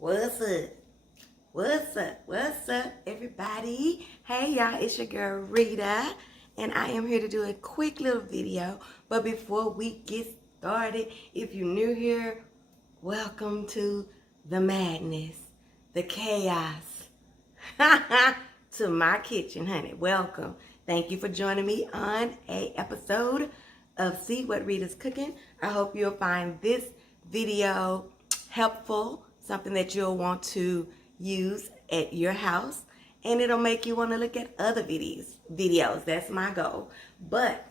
What's up? What's up? What's up, everybody? Hey, y'all, it's your girl, Rita, and I am here to do a quick little video. But before we get started, if you're new here, welcome to the madness, the chaos, to my kitchen, honey. Welcome. Thank you for joining me on a episode of See What Rita's Cooking. I hope you'll find this video helpful, something that you'll want to use at your house, and it'll make you want to look at other videos. That's my goal. But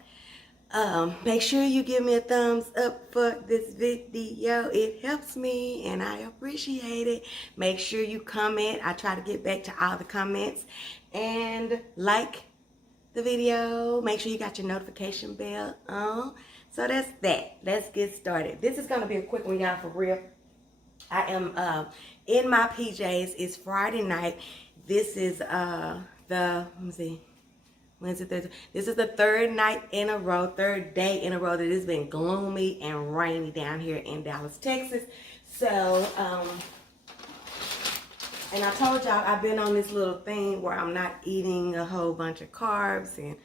make sure you give me a thumbs up for this video. It helps me and I appreciate it. Make sure you comment. I try to get back to all the comments, and like the video. Make sure you got your notification bell on. So that's that. Let's get started. This is going to be a quick one, y'all, for real. I am in my PJs. It's Friday night. This is let me see, Wednesday, Thursday. This is the third day in a row that it's been gloomy and rainy down here in Dallas, Texas. So, and I told y'all I've been on this little thing where I'm not eating a whole bunch of carbs, and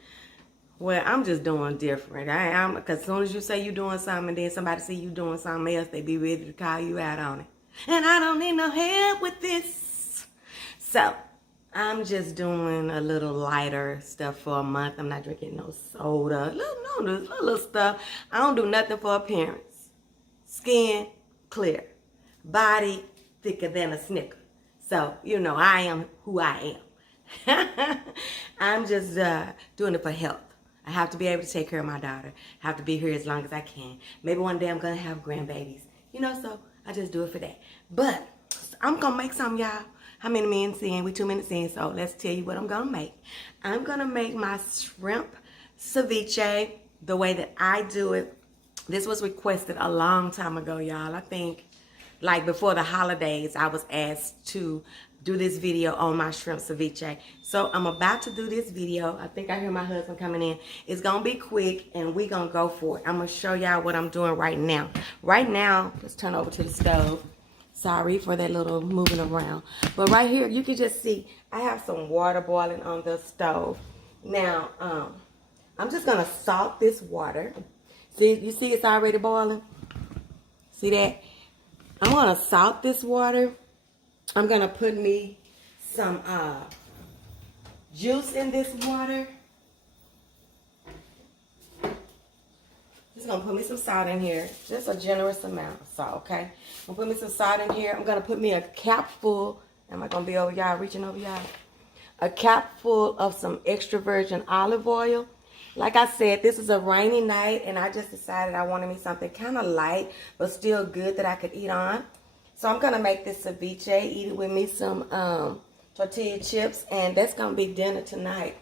well, I'm just doing different. I am, because as soon as you say you're doing something and then somebody see you doing something else, they be ready to call you out on it. And I don't need no help with this. So, I'm just doing a little lighter stuff for a month. I'm not drinking no soda. Little stuff. I don't do nothing for appearance. Skin, clear. Body, thicker than a Snicker. So, you know, I am who I am. I'm just doing it for health. I have to be able to take care of my daughter. I have to be here as long as I can. Maybe one day I'm going to have grandbabies. You know, so I just do it for that. But I'm going to make some, y'all. How many minutes in? We 2 minutes in, so let's tell you what I'm going to make. I'm going to make my shrimp ceviche the way that I do it. This was requested a long time ago, y'all. I think like before the holidays, I was asked to do this video on my shrimp ceviche. So I'm about to do this video. I think I hear my husband coming in. It's gonna be quick and we gonna go for it. I'm gonna show y'all what I'm doing right now. Right now, let's turn over to the stove. Sorry for that little moving around. But right here, you can just see I have some water boiling on the stove. Now, I'm just gonna salt this water. See, you see it's already boiling? See that? I'm gonna salt this water. I'm gonna put me some juice in this water. Just gonna put me some salt in here. Just a generous amount of salt, okay? I'm gonna put me some salt in here. I'm gonna put me a cap full. Am I gonna be over y'all, reaching over y'all? A cap full of some extra virgin olive oil. Like I said, this is a rainy night, and I just decided I wanted me something kind of light, but still good that I could eat on. So I'm going to make this ceviche, eat it with me some tortilla chips, and that's going to be dinner tonight.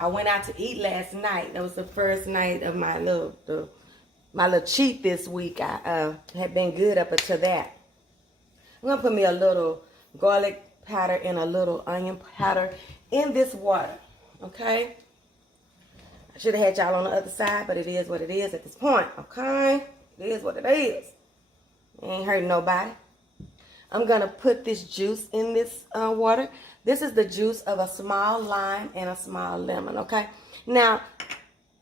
I went out to eat last night. That was the first night of my little cheat this week. I had been good up until that. I'm going to put me a little garlic powder and a little onion powder in this water, okay? I should have had y'all on the other side, but it is what it is at this point, okay? It is what it is. It ain't hurting nobody. I'm going to put this juice in this water. This is the juice of a small lime and a small lemon, okay? Now,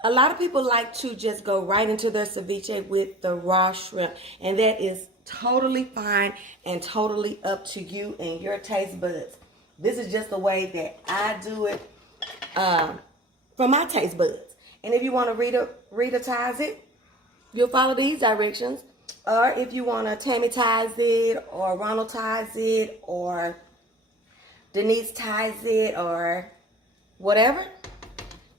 a lot of people like to just go right into their ceviche with the raw shrimp, and that is totally fine and totally up to you and your taste buds. This is just the way that I do it for my taste buds. And if you want to Ritatize it, you'll follow these directions. Or if you want to Tammy-tize it, or Ronald-tize it, or Denise-tize it, or whatever,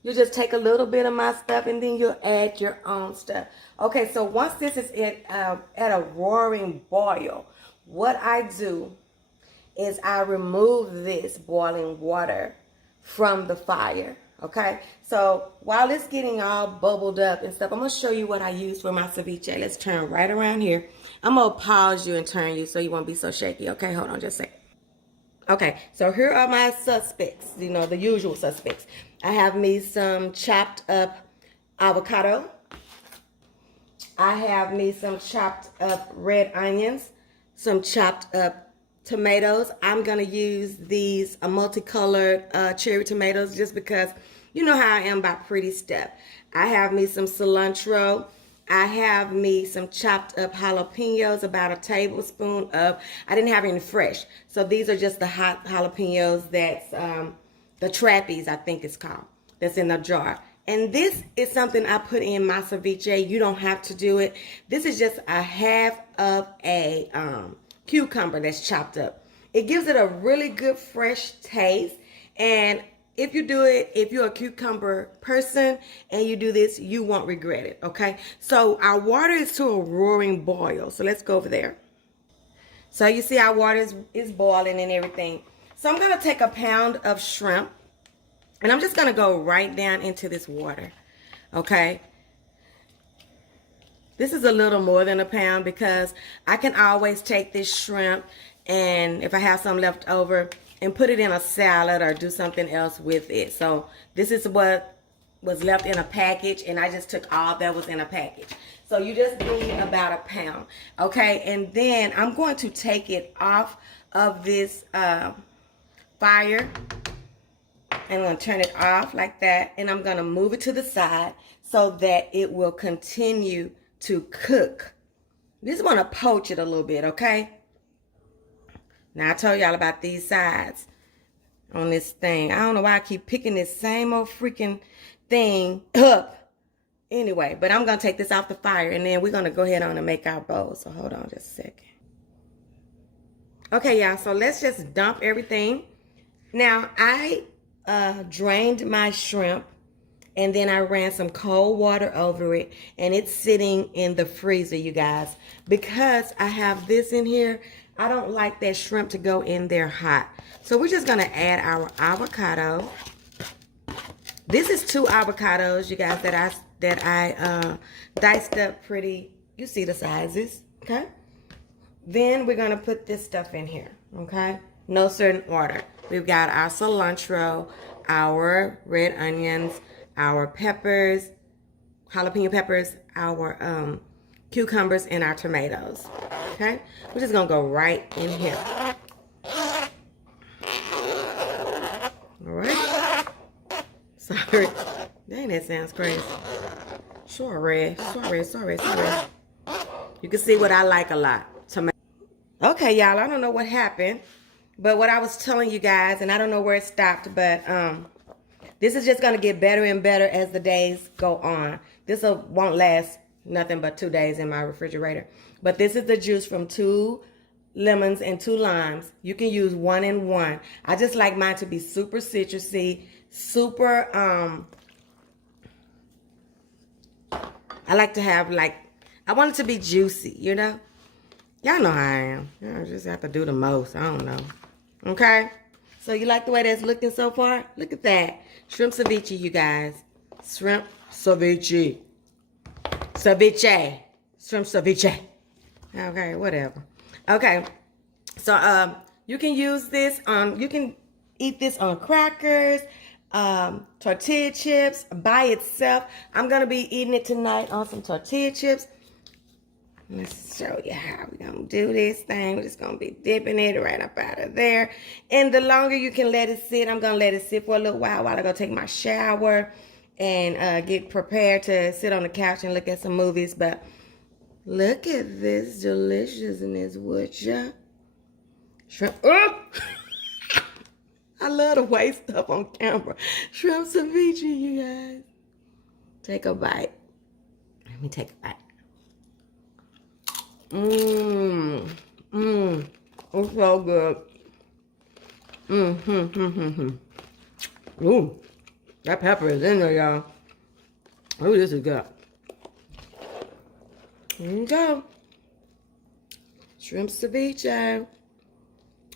you just take a little bit of my stuff and then you'll add your own stuff. Okay, so once this is at a roaring boil, what I do is I remove this boiling water from the fire. Okay, so while it's getting all bubbled up and stuff, I'm going to show you what I use for my ceviche. Let's turn right around here. I'm going to pause you and turn you so you won't be so shaky. Okay, hold on just a second. Okay, so here are my suspects, you know, the usual suspects. I have me some chopped up avocado. I have me some chopped up red onions, some chopped up tomatoes. I'm going to use these multicolored cherry tomatoes just because you know how I am about pretty stuff. I have me some cilantro. I have me some chopped up jalapenos, about a tablespoon of, I didn't have any fresh. So these are just the hot jalapenos that's the trappies, I think it's called, that's in the jar. And this is something I put in my ceviche. You don't have to do it. This is just a half of a cucumber that's chopped up. It gives it a really good fresh taste. And if you do it, if you're a cucumber person and you do this, you won't regret it, okay? So our water is to a roaring boil. So let's go over there. So you see our water is boiling and everything. So I'm going to take a pound of shrimp and I'm just going to go right down into this water, okay? This is a little more than a pound because I can always take this shrimp and if I have some left over, and put it in a salad or do something else with it. So this is what was left in a package, and I just took all that was in a package. So you just need about a pound, okay? And then I'm going to take it off of this fire. I'm going to turn it off like that, and I'm going to move it to the side so that it will continue to cook. Just want to poach it a little bit, okay? Now, I told y'all about these sides on this thing. I don't know why I keep picking this same old freaking thing up. Anyway, but I'm going to take this off the fire, and then we're going to go ahead on and make our bowl. So, hold on just a second. Okay, y'all, so let's just dump everything. Now, I drained my shrimp, and then I ran some cold water over it, and it's sitting in the freezer, you guys. Because I have this in here, I don't like that shrimp to go in there hot. So we're just going to add our avocado. This is 2 avocados, you guys, that I diced up pretty. You see the sizes, okay? Then we're going to put this stuff in here, okay? No certain order. We've got our cilantro, our red onions, our peppers, jalapeno peppers, our cucumbers, and our tomatoes. Okay, we're just gonna go right in here. All right. Sorry, dang, that sounds crazy. Sorry. You can see what I like a lot. Okay, y'all, I don't know what happened, but what I was telling you guys, and I don't know where it stopped, but this is just gonna get better and better as the days go on. This won't last nothing but 2 days in my refrigerator. But this is the juice from 2 lemons and 2 limes. You can use 1 and 1. I just like mine to be super citrusy, super, I like to have I want it to be juicy, you know? Y'all know how I am. I just have to do the most. I don't know. Okay? So you like the way that's looking so far? Look at that. Shrimp ceviche, you guys. Shrimp ceviche. Ceviche. Shrimp ceviche. Okay, whatever. Okay. So you can use this on, you can eat this on crackers, tortilla chips, by itself. I'm going to be eating it tonight on some tortilla chips. Let's show you how we're going to do this thing. We're just going to be dipping it right up out of there. And the longer you can let it sit, I'm going to let it sit for a little while I go take my shower and get prepared to sit on the couch and look at some movies. But look at this deliciousness, would ya? Shrimp. Oh! I love to waste stuff on camera. Shrimp ceviche, you guys. Take a bite. Let me take a bite. Mmm. Mmm. It's so good. Ooh. That pepper is in there, y'all. Oh, this is good. Here you go. Shrimp ceviche.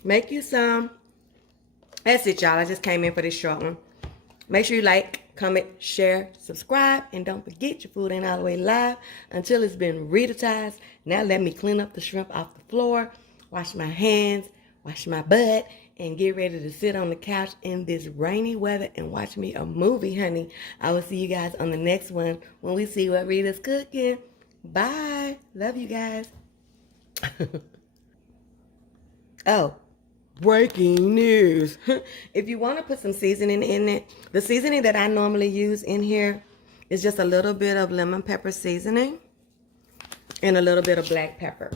Make you some. That's it, y'all. I just came in for this short one. Make sure you like, comment, share, subscribe, and don't forget your food ain't all the way live until it's been RitasEatas. Now let me clean up the shrimp off the floor, wash my hands, wash my butt, and get ready to sit on the couch in this rainy weather and watch me a movie, honey. I will see you guys on the next one when we see what Rita's cooking. Bye. Love you guys. Oh. breaking news. If you want to put some seasoning in it, the seasoning that I normally use in here is just a little bit of lemon pepper seasoning and a little bit of black pepper.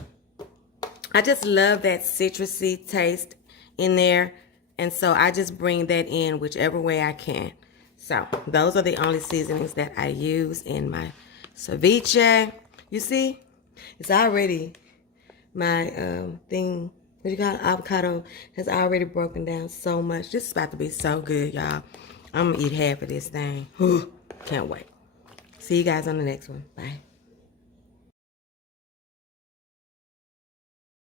I just love that citrusy taste in there, and so I just bring that in whichever way I can. So those are the only seasonings that I use in my ceviche. You see, it's already my thing. What you call it? Avocado has already broken down so much. This is about to be so good, y'all. I'm gonna eat half of this thing. Can't wait. See you guys on the next one. Bye.